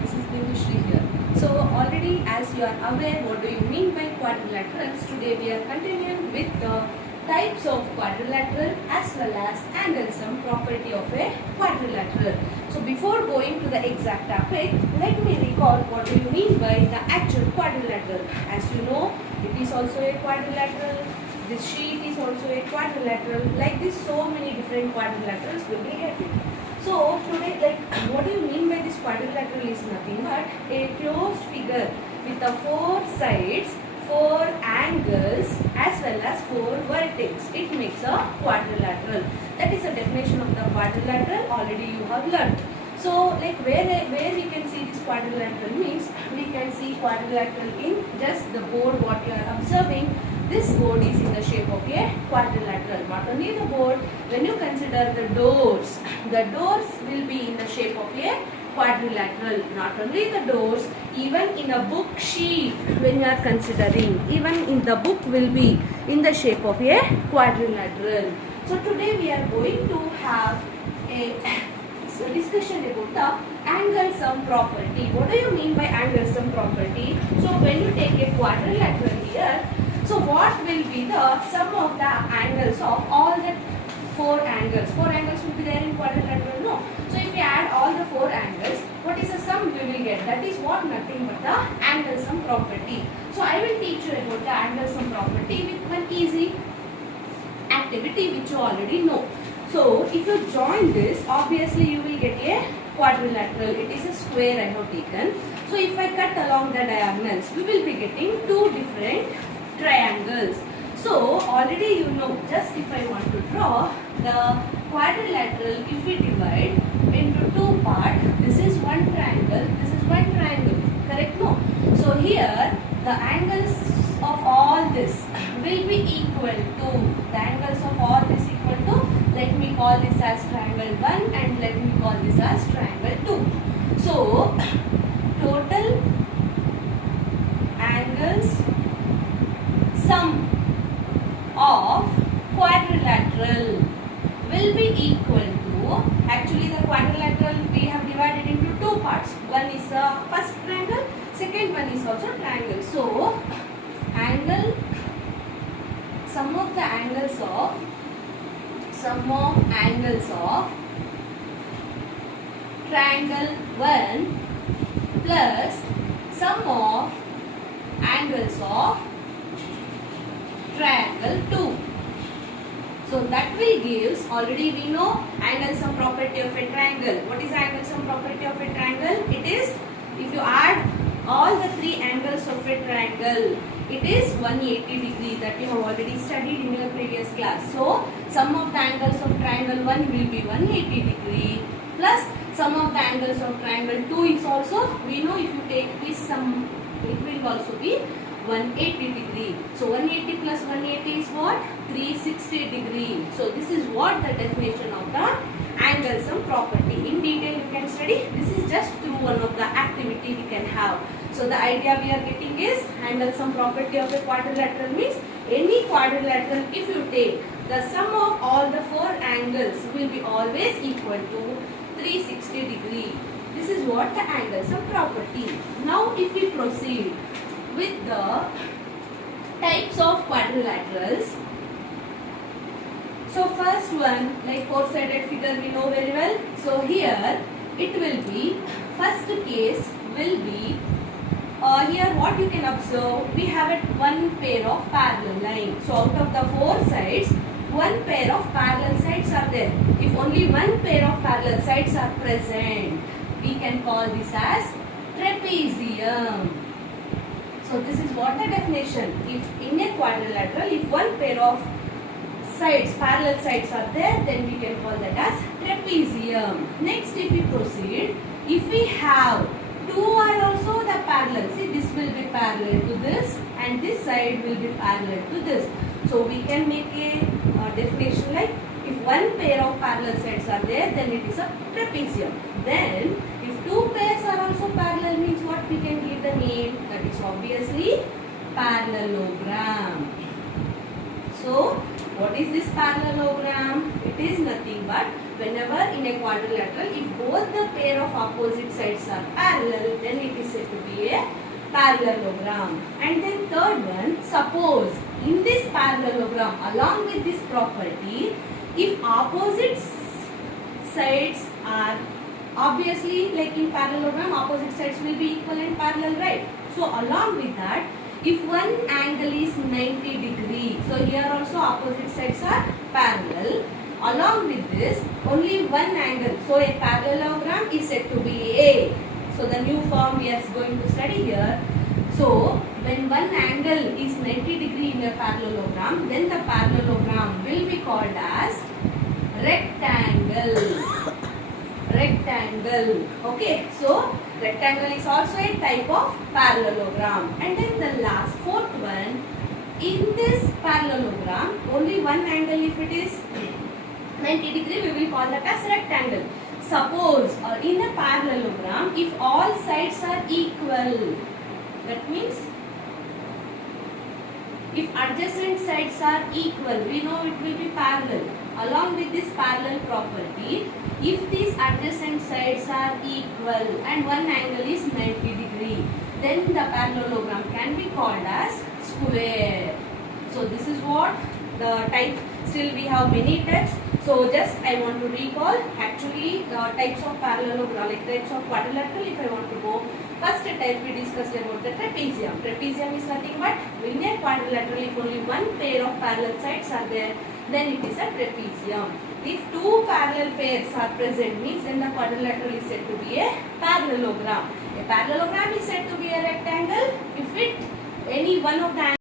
this is Bindhushree here. So already as you are aware what do you mean by quadrilaterals, today we are continuing with the types of quadrilateral as well as angle sum property of a quadrilateral. So before going to the exact topic, let me recall what do you mean by the actual quadrilateral. As you know, it is also a quadrilateral. This sheet is also a quadrilateral. Like this, so many different quadrilaterals will be getting. So today, what do you mean by this quadrilateral is nothing but a closed figure with the 4 sides, 4 angles as well as 4 vertices. It makes a quadrilateral. That is the definition of the quadrilateral. Already you have learnt. So where we can see this quadrilateral means we can see quadrilateral in just the board what you are observing. This board is in the shape of a quadrilateral. Not only the board, when you consider the doors will be in the shape of a quadrilateral. Not only the doors, even in a book sheet, when you are considering, even in the book will be in the shape of a quadrilateral. So today we are going to have a discussion about the angle sum property. What do you mean by angle sum property? So when you take a quadrilateral here, so what will be the sum of the angles of all the 4 angles? 4 angles will be there in quadrilateral, no? So if we add all the 4 angles, what is the sum we will get? That is what? Nothing but the angle sum property. So I will teach you about the angle sum property with one easy activity which you already know. So if you join this, obviously you will get a quadrilateral. It is a square I have taken. So if I cut along the diagonals, we will be getting 2 different triangles. So already you know, just if I want to draw the quadrilateral, if we divide into 2 parts, this is one triangle, this is one triangle, correct? No. So here the angles of all this will be equal to, the angles of all this equal to, let me call this as triangle 1 and let me call this as triangle 2. So total angles sum of quadrilateral will be equal to, actually the quadrilateral we have divided into 2 parts. One is the first triangle, second one is also triangle. So angle, sum of angles of triangle 1 plus sum of angles of triangle 2. So that will gives, already we know angle sum property of a triangle. What is angle sum property of a triangle? It is, if you add all the 3 angles of a triangle, it is 180 degree, that you have already studied in your previous class. So sum of the angles of triangle 1 will be 180 degree plus sum of the angles of triangle 2 is also, we know if you take this sum, it will also be 180 degree. So 180 plus 180 is what? 360 degree. So this is what the definition of the angle sum property. In detail you can study. This is just through one of the activity we can have. So the idea we are getting is angle sum property of a quadrilateral means any quadrilateral, if you take the sum of all the 4 angles will be always equal to 360 degree. This is what the angle sum property. Now if we proceed with the types of quadrilaterals. So first one, like 4-sided figure we know very well. So here it will be, first case will be, here what you can observe, we have one pair of parallel lines. So out of the 4 sides, one pair of parallel sides are there. If only one pair of parallel sides are present, we can call this as trapezium. So this is what the definition. If in a quadrilateral, if one pair of sides, parallel sides are there, then we can call that as trapezium. Next, if we proceed, if we have 2 are also the parallel, see this will be parallel to this and this side will be parallel to this. So we can make a definition like, if one pair of parallel sides are there, then it is a trapezium. Then if 2 pairs are also parallel, means what we can give the name? That is obviously parallelogram. So what is this parallelogram? It is nothing but whenever in a quadrilateral, if both the pair of opposite sides are parallel, then it is said to be a parallelogram. And then third one, suppose in this parallelogram, along with this property, if opposite sides are obviously, like in parallelogram, opposite sides will be equal and parallel, right? So along with that, if one angle is 90 degree, so here also opposite sides are parallel. Along with this, only one angle. So a parallelogram is said to be A. So the new form we are going to study here. So when one angle is 90 degree in a parallelogram, then the parallelogram will be called as rectangle. Rectangle. Okay, so rectangle is also a type of parallelogram. And then the last, fourth one, in this parallelogram, only one angle, if it is 90 degree, we will call that as rectangle. Suppose in a parallelogram, if all sides are equal, that means if adjacent sides are equal, we know it will be parallel. Along with this parallel property, if these adjacent sides are equal and one angle is 90 degree, then the parallelogram can be called as square. So this is what the type. Still we have many types. So just I want to recall actually the types of parallelogram, like types of quadrilateral. If I want to go, first type we discussed about the trapezium. Trapezium is nothing but in a quadrilateral, if only one pair of parallel sides are there, then it is a trapezium. If two parallel pairs are present, means then the quadrilateral is said to be a parallelogram. A parallelogram is said to be a rectangle if it any one of the